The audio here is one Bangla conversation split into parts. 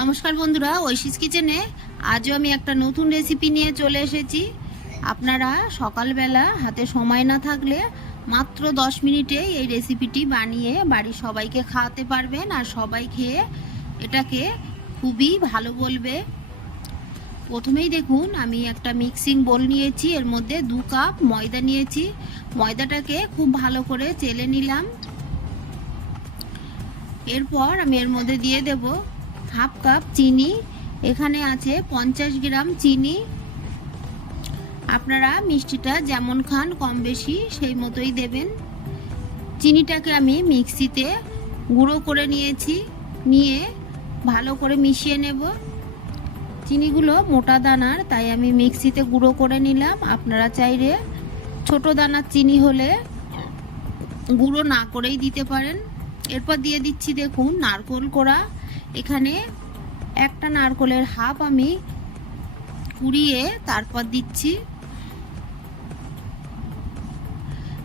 নমস্কার বন্ধুরা, ঐশিস কিচেনে আজও আমি একটা নতুন রেসিপি নিয়ে চলে এসেছি। আপনারা সকালবেলা হাতে সময় না থাকলে মাত্র দশ মিনিটে এই রেসিপিটি বানিয়ে বাড়ির সবাইকে খাওয়াতে পারবেন আর সবাই খেয়ে এটাকে খুবই ভালো বলবে। প্রথমেই দেখুন, আমি একটা মিক্সিং বোল নিয়েছি, এর মধ্যে দু কাপ ময়দা নিয়েছি। ময়দাটাকে খুব ভালো করে চেলে নিলাম। এরপর আমি এর মধ্যে দিয়ে দেব হাফ কাপ চিনি। এখানে আছে পঞ্চাশ গ্রাম চিনি। আপনারা মিষ্টিটা যেমন খান, কম বেশি, সেই মতোই দেবেন। চিনিটাকে আমি মিক্সিতে গুঁড়ো করে নিয়েছি। নিয়ে ভালো করে মিশিয়ে নেব। চিনিগুলো মোটা দানার, তাই আমি মিক্সিতে গুঁড়ো করে নিলাম। আপনারা চাইলে ছোট দানার চিনি হলে গুঁড়ো না করেই দিতে পারেন। এরপর দিয়ে দিচ্ছি দেখুন, নারকোল কোড়া। এখানে একটা নারকোলের হাফ আমি কুড়িয়ে তারপর দিচ্ছি।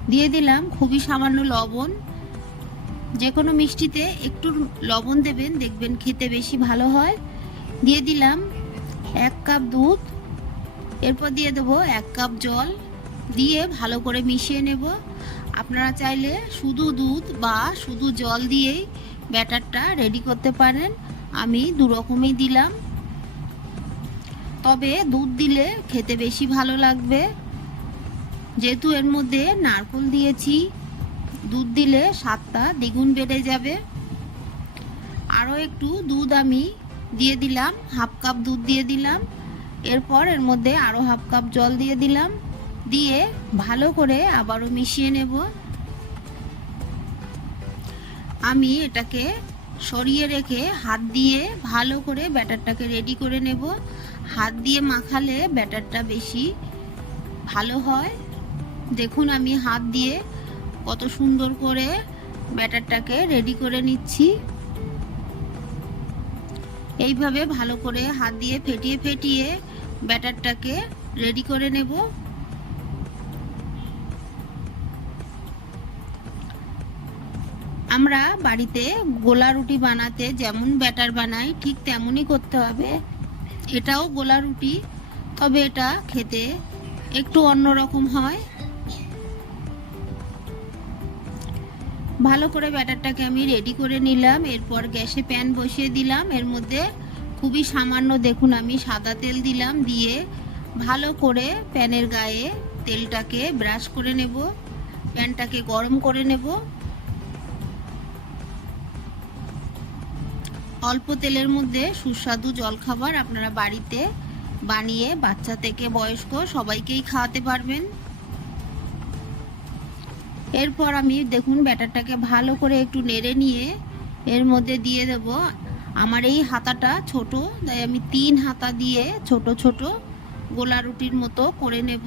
দিয়ে দিলাম খুবই সামান্য লবণ। যে কোনো মিষ্টিতে একটু লবণ দেবেন, দেখবেন খেতে বেশি ভালো হয়। দিয়ে দিলাম এক কাপ দুধ। এরপর দিয়ে দেবো এক কাপ জল। দিয়ে ভালো করে মিশিয়ে নেব। আপনারা চাইলে শুধু দুধ বা শুধু জল দিয়েই ব্যাটারটা রেডি করতে পারেন। আমি দু রকমই দিলাম। তবে দুধ দিলে খেতে বেশি ভালো লাগবে। যেহেতু এর মধ্যে নারকল দিয়েছি, দুধ দিলে স্বাদটা দ্বিগুণ বেড়ে যাবে। আরও একটু দুধ আমি দিয়ে দিলাম, হাফ কাপ দুধ দিয়ে দিলাম। এরপর এর মধ্যে আরও হাফ কাপ জল দিয়ে দিলাম। দিয়ে ভালো করে আবারও মিশিয়ে নেব। আমি এটাকে সরিয়ে রেখে হাত দিয়ে ভালো করে ব্যাটারটাকে রেডি করে নেব। হাত দিয়ে মাখালে ব্যাটারটা বেশি ভালো হয়। দেখুন আমি হাত দিয়ে কত সুন্দর করে ব্যাটারটাকে রেডি করে নিচ্ছি। এইভাবে ভালো করে হাত দিয়ে ফেটিয়ে ফেটিয়ে ব্যাটারটাকে রেডি করে নেব। আমরা বাড়িতে গোলা রুটি বানাতে যেমন ব্যাটার বানাই, ঠিক তেমনই করতে হবে। এটাও গোলা রুটি তবে এটা খেতে একটু অন্যরকম হয়। ভালো করে ব্যাটারটাকে আমি রেডি করে নিলাম, এরপর গ্যাসে প্যান বসিয়ে দিলাম। এর মধ্যে খুবই সামান্য, দেখুন আমি সাদা তেল দিলাম, দিয়ে ভালো করে প্যানের গায়ে তেলটাকে ব্রাশ করে নেব। প্যানটাকে গরম করে নেব। অল্প তেলের মধ্যে সুস্বাদু জলখাবার আপনারা বাড়িতে বানিয়ে বাচ্চা থেকে বয়স্ক সবাইকেই খাওয়াতে পারবেন। এরপর আমি দেখুন ব্যাটারটাকে ভালো করে একটু নেড়ে নিয়ে এর মধ্যে দিয়ে দেব। আমার এই হাতাটা ছোট, তাই আমি তিন হাতা দিয়ে ছোট ছোট গোলা রুটির মতো করে নেব।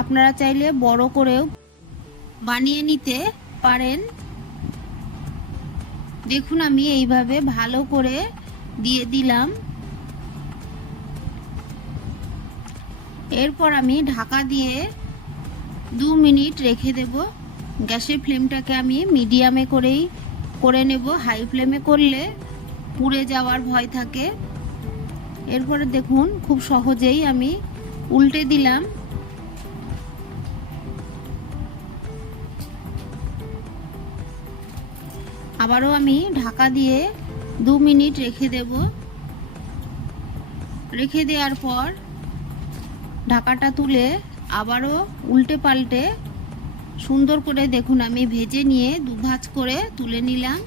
আপনারা চাইলে বড় করেও বানিয়ে নিতে পারেন। দেখুন আমি এইভাবে ভালো করে দিয়ে দিলাম। এরপর আমি ঢাকা দিয়ে দু মিনিট রেখে দেব। গ্যাসের ফ্লেমটাকে আমি মিডিয়ামে করেই করে নেব। হাই ফ্লেমে করলে পুড়ে যাওয়ার ভয় থাকে। এরপরে দেখুন, খুব সহজেই আমি উল্টে দিলাম। আবারও আমি ঢাকা দিয়ে দু মিনিট রেখে দেব। রেখে দেওয়ার পর ঢাকাটা তুলে আবারও উল্টে পাল্টে সুন্দর করে দেখুন, আমি ভেজে নিয়ে দুভাজ করে তুলে নিলাম।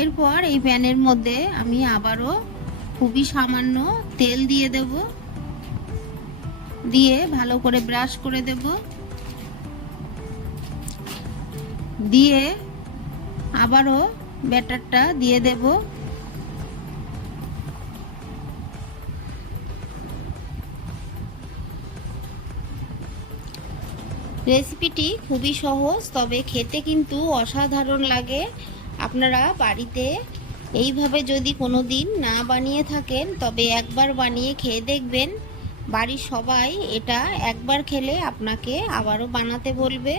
এরপর এই প্যানের মধ্যে আমি আবারও খুবই সামান্য তেল দিয়ে দেব। দিয়ে ভালো করে ব্রাশ করে দেব। দিয়ে আবারও ব্যাটারটা দিয়ে দেব। রেসিপিটি খুবই সহজ, তবে খেতে কিন্তু অসাধারণ লাগে। আপনারা বাড়িতে এইভাবে যদি কোনো দিন না বানিয়ে থাকেন, তবে একবার বানিয়ে খেয়ে দেখবেন। বাড়ির সবাই এটা একবার খেলে আপনাকে আবারও বানাতে বলবে।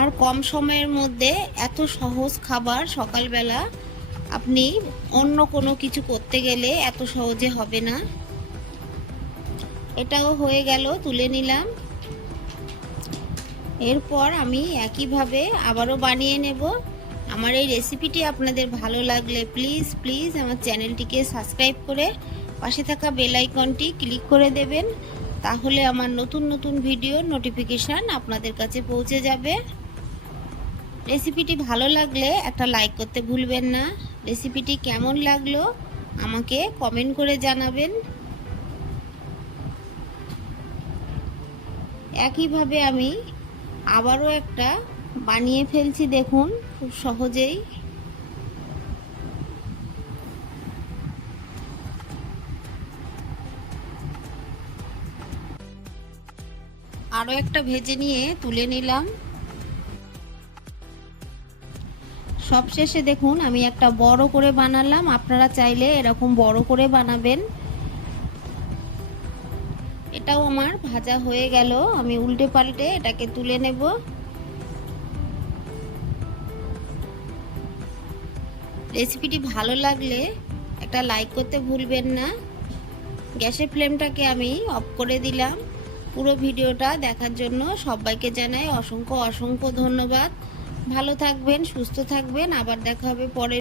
আর কম সময়ের মধ্যে এত সহজ খাবার সকালবেলা আপনি অন্য কোনো কিছু করতে গেলে এত সহজে হবে না। এটাও হয়ে গেল, তুলে নিলাম। এরপর আমি একইভাবে আবারও বানিয়ে নেব। আমার এই রেসিপিটি আপনাদের ভালো লাগলে প্লিজ প্লিজ আমার চ্যানেলটিকে সাবস্ক্রাইব করে পাশে থাকা বেল আইকনটি ক্লিক করে দেবেন। তাহলে আমার নতুন নতুন ভিডিও নোটিফিকেশান আপনাদের কাছে পৌঁছে যাবে। রেসিপিটি ভালো লাগলে একটা লাইক করতে ভুলবেন না। রেসিপিটি কেমন লাগল আমাকে কমেন্ট করে জানাবেন। একইভাবে আমি আবারও একটা বানিয়ে ফেলছি দেখুন, খুব সহজেই। আরও একটা ভেজে নিয়ে তুলে নিলাম। সবশেষে দেখুন, আমি একটা বড় করে বানালাম। আপনারা চাইলে এরকম বড় করে বানাবেন। এটাও আমার ভাজা হয়ে গেল। আমি উল্টে পাল্টে এটাকে তুলে নেব। রেসিপিটি ভালো লাগলে একটা লাইক করতে ভুলবেন না। গ্যাসের ফ্লেমটাকে আমি অফ করে দিলাম। পুরো ভিডিওটা দেখার জন্য সবাইকে জানাই অসংখ্য অসংখ্য ধন্যবাদ। ভালো থাকবেন সুস্থ থাকবেন। আবার দেখা হবে পরে